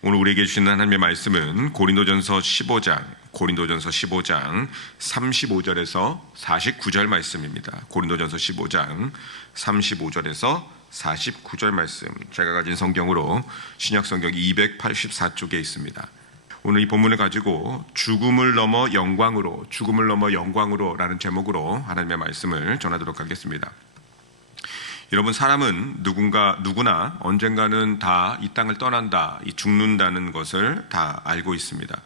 오늘 우리에게 주시는 하나님의 말씀은 고린도전서 15장 35절에서 49절 말씀입니다. 고린도전서 15장 35절에서 49절 말씀, 제가 가진 성경으로 신약성경 284쪽에 있습니다. 오늘 이 본문을 가지고 죽음을 넘어 영광으로 라는 제목으로 하나님의 말씀을 전하도록 하겠습니다. 여러분, 사람은 누구나 언젠가는 다 이 땅을 떠난다, 죽는다는 것을 다 알고 있습니다.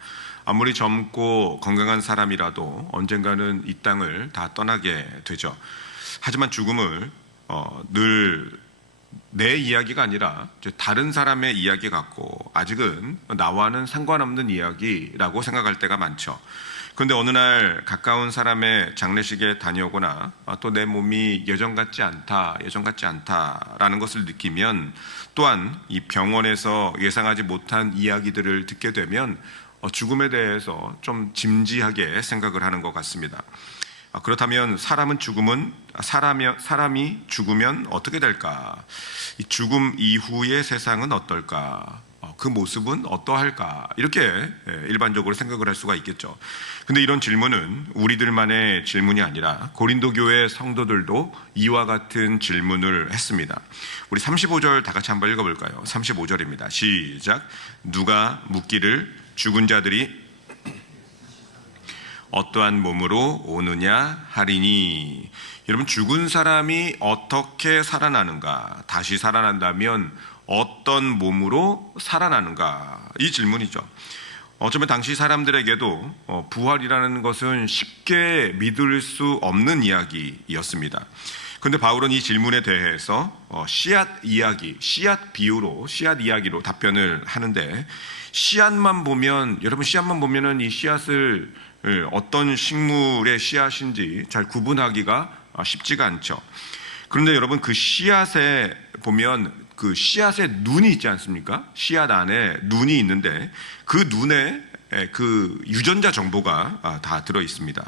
아무리 젊고 건강한 사람이라도 언젠가는 이 땅을 다 떠나게 되죠. 하지만 죽음을 늘 내 이야기가 아니라 다른 사람의 이야기 같고 아직은 나와는 상관없는 이야기라고 생각할 때가 많죠. 그런데 어느 날 가까운 사람의 장례식에 다녀오거나 또 내 몸이 예전 같지 않다라는 것을 느끼면, 또한 이 병원에서 예상하지 못한 이야기들을 듣게 되면 죽음에 대해서 좀 진지하게 생각을 하는 것 같습니다. 그렇다면 사람이 죽으면 어떻게 될까? 이 죽음 이후의 세상은 어떨까? 그 모습은 어떠할까? 이렇게 일반적으로 생각을 할 수가 있겠죠. 근데 이런 질문은 우리들만의 질문이 아니라 고린도 교회 성도들도 이와 같은 질문을 했습니다. 우리 35절 다 같이 한번 읽어볼까요? 35절입니다. 시작. 누가 묻기를 죽은 자들이 어떠한 몸으로 오느냐 하리니. 여러분, 죽은 사람이 어떻게 살아나는가? 다시 살아난다면 어떤 몸으로 살아나는가? 이 질문이죠. 어쩌면 당시 사람들에게도 부활이라는 것은 쉽게 믿을 수 없는 이야기였습니다. 그런데 바울은 이 질문에 대해서 씨앗 이야기로 답변을 하는데, 씨앗만 보면은 이 씨앗을 어떤 식물의 씨앗인지 잘 구분하기가 쉽지가 않죠. 그런데 여러분, 그 씨앗에 보면 그 씨앗에 눈이 있지 않습니까? 씨앗 안에 눈이 있는데 그 눈에 그 유전자 정보가 다 들어 있습니다.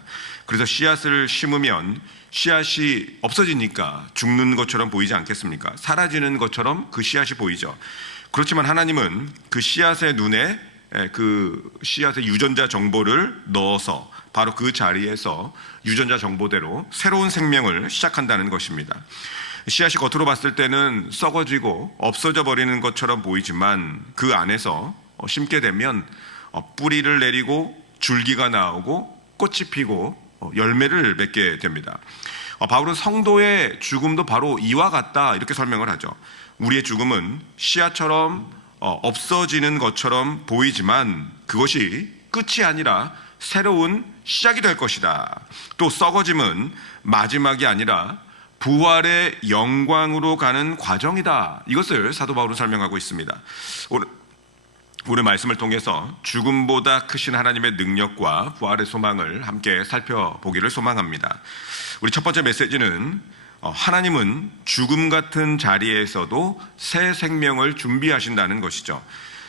그래서 씨앗을 심으면 씨앗이 없어지니까 죽는 것처럼 보이지 않겠습니까? 사라지는 것처럼 그 씨앗이 보이죠. 그렇지만 하나님은 그 씨앗의 눈에 그 씨앗의 유전자 정보를 넣어서 바로 그 자리에서 유전자 정보대로 새로운 생명을 시작한다는 것입니다. 씨앗이 겉으로 봤을 때는 썩어지고 없어져 버리는 것처럼 보이지만 그 안에서 심게 되면 뿌리를 내리고 줄기가 나오고 꽃이 피고 열매를 맺게 됩니다. 바울은 성도의 죽음도 바로 이와 같다, 이렇게 설명을 하죠. 우리의 죽음은 씨앗처럼 없어지는 것처럼 보이지만 그것이 끝이 아니라 새로운 시작이 될 것이다. 또 썩어짐은 마지막이 아니라 부활의 영광으로 가는 과정이다. 이것을 사도 바울은 설명하고 있습니다. 오늘 말씀을 통해서 죽음보다 크신 하나님의 능력과 부활의 소망을 함께 살펴보기를 소망합니다. 우리 첫 번째 메시지는 하나님은 죽음 같은 자리에서도 새 생명을 준비하신다는 것이죠.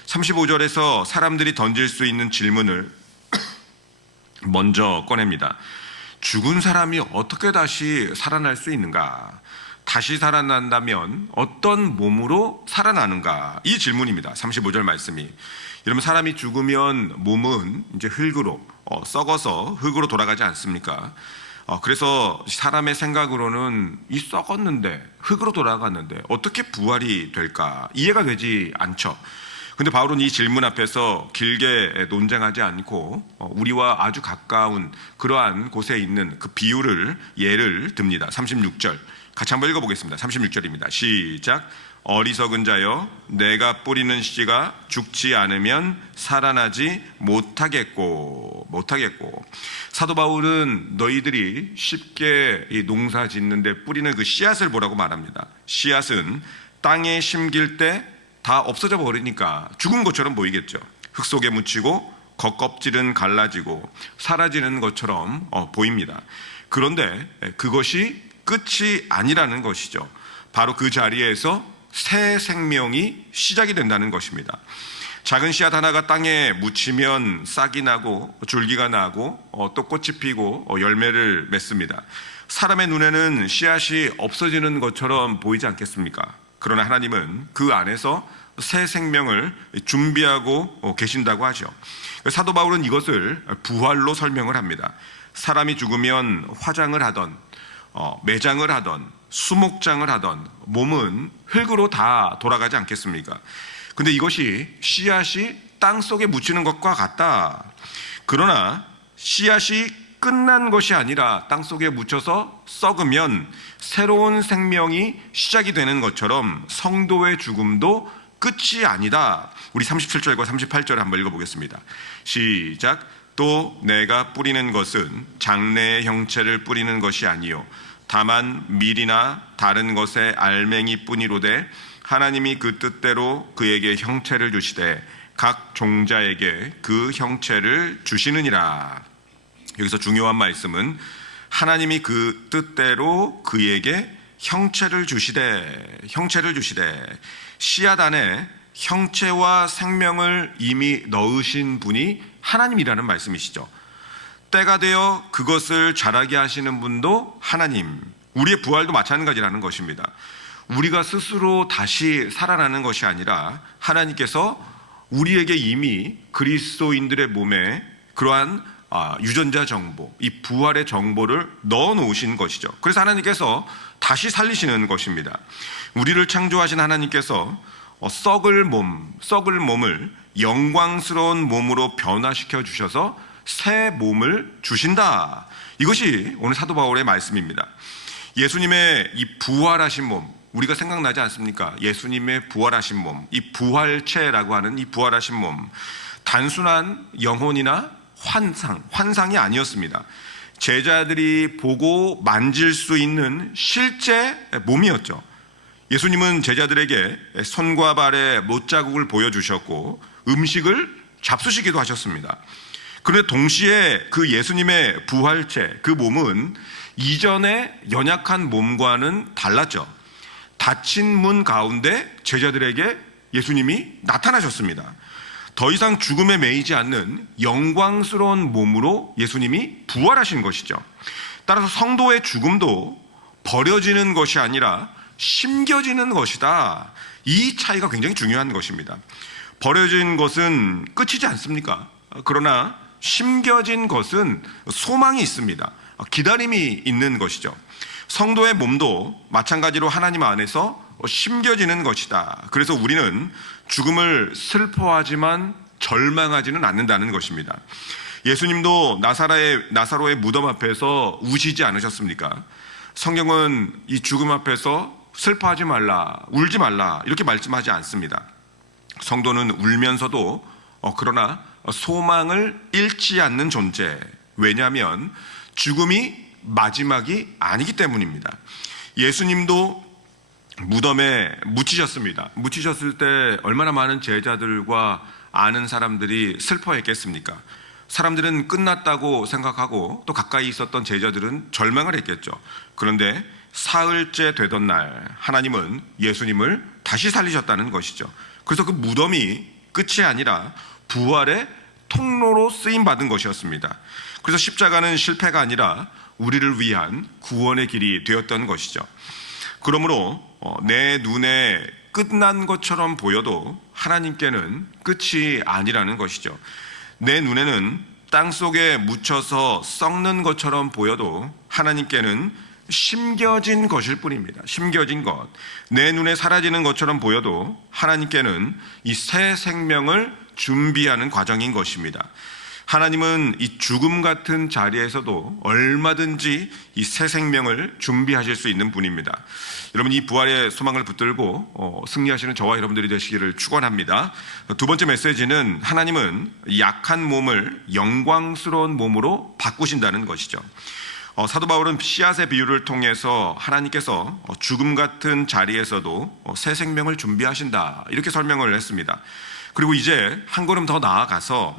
35절에서 사람들이 던질 수 있는 질문을 먼저 꺼냅니다. 죽은 사람이 어떻게 다시 살아날 수 있는가? 다시 살아난다면 어떤 몸으로 살아나는가? 이 질문입니다. 35절 말씀이. 여러분, 사람이 죽으면 몸은 이제 흙으로 썩어서 흙으로 돌아가지 않습니까? 그래서 사람의 생각으로는 이 썩었는데, 흙으로 돌아갔는데 어떻게 부활이 될까? 이해가 되지 않죠. 근데 바울은 이 질문 앞에서 길게 논쟁하지 않고 우리와 아주 가까운 그러한 곳에 있는 그 예를 듭니다. 36절 같이 한번 읽어보겠습니다. 36절입니다. 시작. 어리석은 자여, 내가 뿌리는 씨가 죽지 않으면 살아나지 못하겠고. 사도 바울은 너희들이 쉽게 이 농사 짓는데 뿌리는 그 씨앗을 보라고 말합니다. 씨앗은 땅에 심길 때 다 없어져 버리니까 죽은 것처럼 보이겠죠. 흙 속에 묻히고 겉껍질은 갈라지고 사라지는 것처럼 보입니다. 그런데 그것이 끝이 아니라는 것이죠. 바로 그 자리에서 새 생명이 시작이 된다는 것입니다. 작은 씨앗 하나가 땅에 묻히면 싹이 나고 줄기가 나고 또 꽃이 피고 열매를 맺습니다. 사람의 눈에는 씨앗이 없어지는 것처럼 보이지 않겠습니까? 그러나 하나님은 그 안에서 새 생명을 준비하고 계신다고 하죠. 사도 바울은 이것을 부활로 설명을 합니다. 사람이 죽으면 화장을 하던 매장을 하던 수목장을 하던 몸은 흙으로 다 돌아가지 않겠습니까? 근데 이것이 씨앗이 땅 속에 묻히는 것과 같다. 그러나 씨앗이 끝난 것이 아니라 땅 속에 묻혀서 썩으면 새로운 생명이 시작이 되는 것처럼 성도의 죽음도 끝이 아니다. 우리 37절과 38절을 한번 읽어보겠습니다. 시작. 또 내가 뿌리는 것은 장래의 형체를 뿌리는 것이 아니요 다만 밀이나 다른 것의 알맹이 뿐이로되 하나님이 그 뜻대로 그에게 형체를 주시되 각 종자에게 그 형체를 주시느니라. 여기서 중요한 말씀은 하나님이 그 뜻대로 그에게 형체를 주시되 씨앗 안에 형체와 생명을 이미 넣으신 분이 하나님이라는 말씀이시죠. 때가 되어 그것을 자라게 하시는 분도 하나님. 우리의 부활도 마찬가지라는 것입니다. 우리가 스스로 다시 살아나는 것이 아니라 하나님께서 우리에게 이미 그리스도인들의 몸에 그러한 유전자 정보, 이 부활의 정보를 넣어 놓으신 것이죠. 그래서 하나님께서 다시 살리시는 것입니다. 우리를 창조하신 하나님께서 썩을 몸을 영광스러운 몸으로 변화시켜 주셔서 새 몸을 주신다. 이것이 오늘 사도 바울의 말씀입니다. 예수님의 이 부활하신 몸, 우리가 생각나지 않습니까? 예수님의 부활하신 몸, 이 부활체라고 하는 이 부활하신 몸, 단순한 영혼이나 환상이 아니었습니다. 제자들이 보고 만질 수 있는 실제 몸이었죠. 예수님은 제자들에게 손과 발에 못자국을 보여주셨고 음식을 잡수시기도 하셨습니다. 그런데 동시에 그 예수님의 부활체, 그 몸은 이전의 연약한 몸과는 달랐죠. 닫힌 문 가운데 제자들에게 예수님이 나타나셨습니다. 더 이상 죽음에 매이지 않는 영광스러운 몸으로 예수님이 부활하신 것이죠. 따라서 성도의 죽음도 버려지는 것이 아니라 심겨지는 것이다. 이 차이가 굉장히 중요한 것입니다. 버려진 것은 끝이지 않습니까? 그러나 심겨진 것은 소망이 있습니다. 기다림이 있는 것이죠. 성도의 몸도 마찬가지로 하나님 안에서 심겨지는 것이다. 그래서 우리는 죽음을 슬퍼하지만 절망하지는 않는다는 것입니다. 예수님도 나사로의 무덤 앞에서 우시지 않으셨습니까? 성경은 이 죽음 앞에서 슬퍼하지 말라, 울지 말라 이렇게 말씀하지 않습니다. 성도는 울면서도 그러나 소망을 잃지 않는 존재. 왜냐하면 죽음이 마지막이 아니기 때문입니다. 예수님도 무덤에 묻히셨습니다. 묻히셨을 때 얼마나 많은 제자들과 아는 사람들이 슬퍼했겠습니까? 사람들은 끝났다고 생각하고 또 가까이 있었던 제자들은 절망을 했겠죠. 그런데 사흘째 되던 날 하나님은 예수님을 다시 살리셨다는 것이죠. 그래서 그 무덤이 끝이 아니라 부활의 통로로 쓰임받은 것이었습니다. 그래서 십자가는 실패가 아니라 우리를 위한 구원의 길이 되었던 것이죠. 그러므로 내 눈에 끝난 것처럼 보여도 하나님께는 끝이 아니라는 것이죠. 내 눈에는 땅 속에 묻혀서 썩는 것처럼 보여도 하나님께는 심겨진 것일 뿐입니다. 심겨진 것. 내 눈에 사라지는 것처럼 보여도 하나님께는 이 새 생명을 준비하는 과정인 것입니다. 하나님은 이 죽음 같은 자리에서도 얼마든지 이 새 생명을 준비하실 수 있는 분입니다. 여러분, 이 부활의 소망을 붙들고 승리하시는 저와 여러분들이 되시기를 축원합니다. 두 번째 메시지는 하나님은 약한 몸을 영광스러운 몸으로 바꾸신다는 것이죠. 사도 바울은 씨앗의 비유를 통해서 하나님께서 죽음 같은 자리에서도 새 생명을 준비하신다 이렇게 설명을 했습니다. 그리고 이제 한 걸음 더 나아가서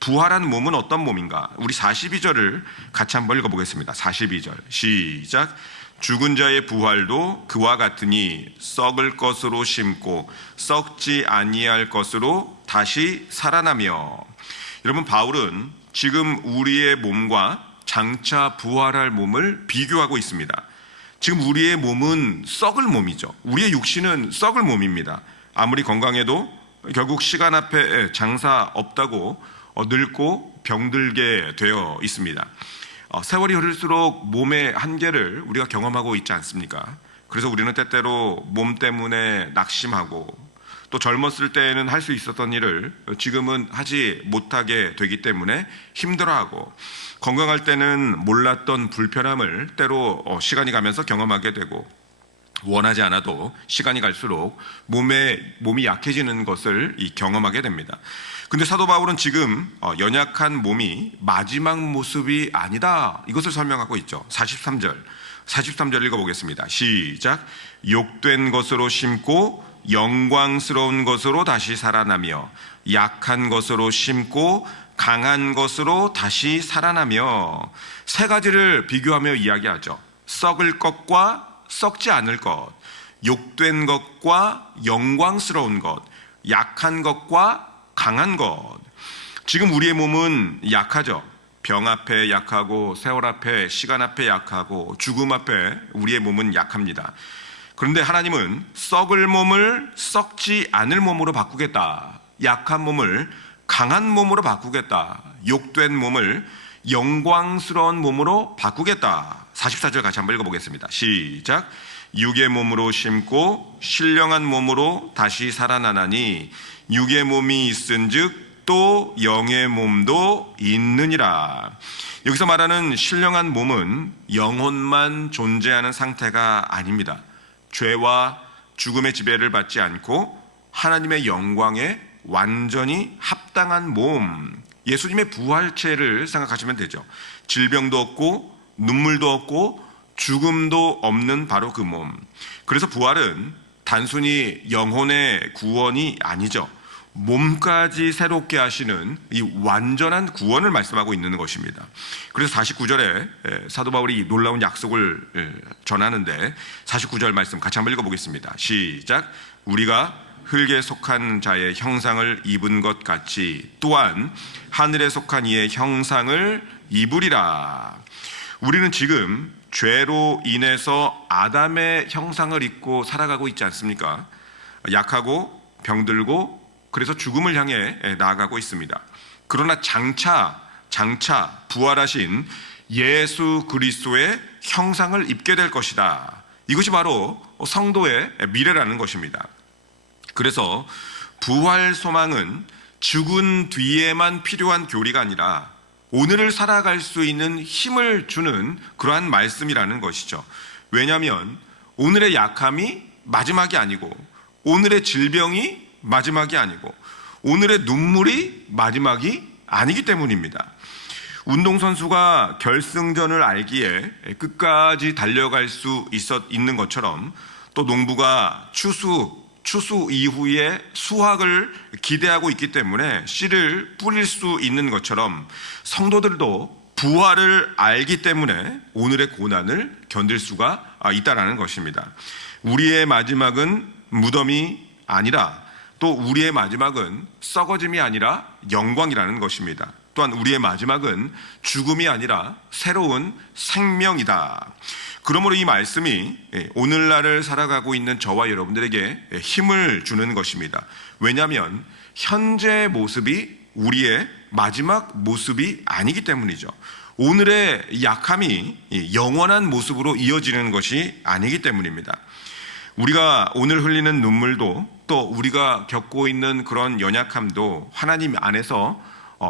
부활한 몸은 어떤 몸인가? 우리 42절을 같이 한번 읽어보겠습니다. 42절 시작. 죽은 자의 부활도 그와 같으니 썩을 것으로 심고 썩지 아니할 것으로 다시 살아나며. 여러분, 바울은 지금 우리의 몸과 장차 부활할 몸을 비교하고 있습니다. 지금 우리의 몸은 썩을 몸이죠. 우리의 육신은 썩을 몸입니다. 아무리 건강해도 결국 시간 앞에 장사 없다고 늙고 병들게 되어 있습니다. 세월이 흐를수록 몸의 한계를 우리가 경험하고 있지 않습니까? 그래서 우리는 때때로 몸 때문에 낙심하고, 또 젊었을 때에는 할 수 있었던 일을 지금은 하지 못하게 되기 때문에 힘들어하고, 건강할 때는 몰랐던 불편함을 때로 시간이 가면서 경험하게 되고, 원하지 않아도 시간이 갈수록 몸이 약해지는 것을 경험하게 됩니다. 근데 사도 바울은 지금 연약한 몸이 마지막 모습이 아니다, 이것을 설명하고 있죠. 43절 읽어보겠습니다. 시작. 욕된 것으로 심고 영광스러운 것으로 다시 살아나며, 약한 것으로 심고 강한 것으로 다시 살아나며. 세 가지를 비교하며 이야기하죠. 썩을 것과 썩지 않을 것, 욕된 것과 영광스러운 것, 약한 것과 강한 것. 지금 우리의 몸은 약하죠. 병 앞에 약하고, 세월 앞에, 시간 앞에 약하고, 죽음 앞에 우리의 몸은 약합니다. 그런데 하나님은 썩을 몸을 썩지 않을 몸으로 바꾸겠다, 약한 몸을 강한 몸으로 바꾸겠다, 욕된 몸을 영광스러운 몸으로 바꾸겠다. 44절 같이 한번 읽어보겠습니다. 시작. 육의 몸으로 심고 신령한 몸으로 다시 살아나나니, 육의 몸이 있은즉 또 영의 몸도 있느니라. 여기서 말하는 신령한 몸은 영혼만 존재하는 상태가 아닙니다. 죄와 죽음의 지배를 받지 않고 하나님의 영광에 완전히 합당한 몸, 예수님의 부활체를 생각하시면 되죠. 질병도 없고 눈물도 없고 죽음도 없는 바로 그 몸. 그래서 부활은 단순히 영혼의 구원이 아니죠. 몸까지 새롭게 하시는 이 완전한 구원을 말씀하고 있는 것입니다. 그래서 49절에 사도 바울이 이 놀라운 약속을 전하는데, 49절 말씀 같이 한번 읽어보겠습니다. 시작. 우리가 흙에 속한 자의 형상을 입은 것 같이 또한 하늘에 속한 이의 형상을 입으리라. 우리는 지금 죄로 인해서 아담의 형상을 입고 살아가고 있지 않습니까? 약하고 병들고, 그래서 죽음을 향해 나아가고 있습니다. 그러나 장차 부활하신 예수 그리스도의 형상을 입게 될 것이다. 이것이 바로 성도의 미래라는 것입니다. 그래서 부활 소망은 죽은 뒤에만 필요한 교리가 아니라 오늘을 살아갈 수 있는 힘을 주는 그러한 말씀이라는 것이죠. 왜냐하면 오늘의 약함이 마지막이 아니고, 오늘의 질병이 마지막이 아니고, 오늘의 눈물이 마지막이 아니기 때문입니다. 운동선수가 결승전을 알기에 끝까지 달려갈 수 있는 것처럼, 또 농부가 추수 이후에 수확을 기대하고 있기 때문에 씨를 뿌릴 수 있는 것처럼, 성도들도 부활을 알기 때문에 오늘의 고난을 견딜 수가 있다는 것입니다. 우리의 마지막은 무덤이 아니라, 또 우리의 마지막은 썩어짐이 아니라 영광이라는 것입니다. 또한 우리의 마지막은 죽음이 아니라 새로운 생명이다. 그러므로 이 말씀이 오늘날을 살아가고 있는 저와 여러분들에게 힘을 주는 것입니다. 왜냐하면 현재의 모습이 우리의 마지막 모습이 아니기 때문이죠. 오늘의 약함이 영원한 모습으로 이어지는 것이 아니기 때문입니다. 우리가 오늘 흘리는 눈물도, 또 우리가 겪고 있는 그런 연약함도 하나님 안에서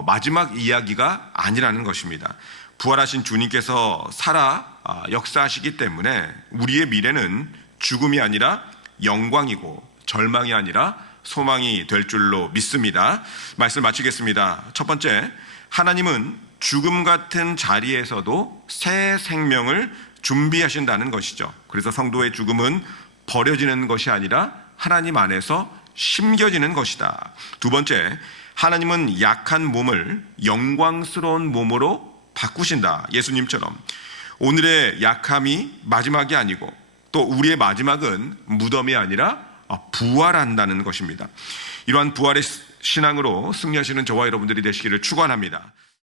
마지막 이야기가 아니라는 것입니다. 부활하신 주님께서 살아 역사하시기 때문에 우리의 미래는 죽음이 아니라 영광이고, 절망이 아니라 소망이 될 줄로 믿습니다. 말씀 마치겠습니다. 첫 번째, 하나님은 죽음 같은 자리에서도 새 생명을 준비하신다는 것이죠. 그래서 성도의 죽음은 버려지는 것이 아니라 하나님 안에서 심겨지는 것이다. 두 번째, 하나님은 약한 몸을 영광스러운 몸으로 바꾸신다. 예수님처럼 오늘의 약함이 마지막이 아니고, 또 우리의 마지막은 무덤이 아니라 부활한다는 것입니다. 이러한 부활의 신앙으로 승리하시는 저와 여러분들이 되시기를 축원합니다.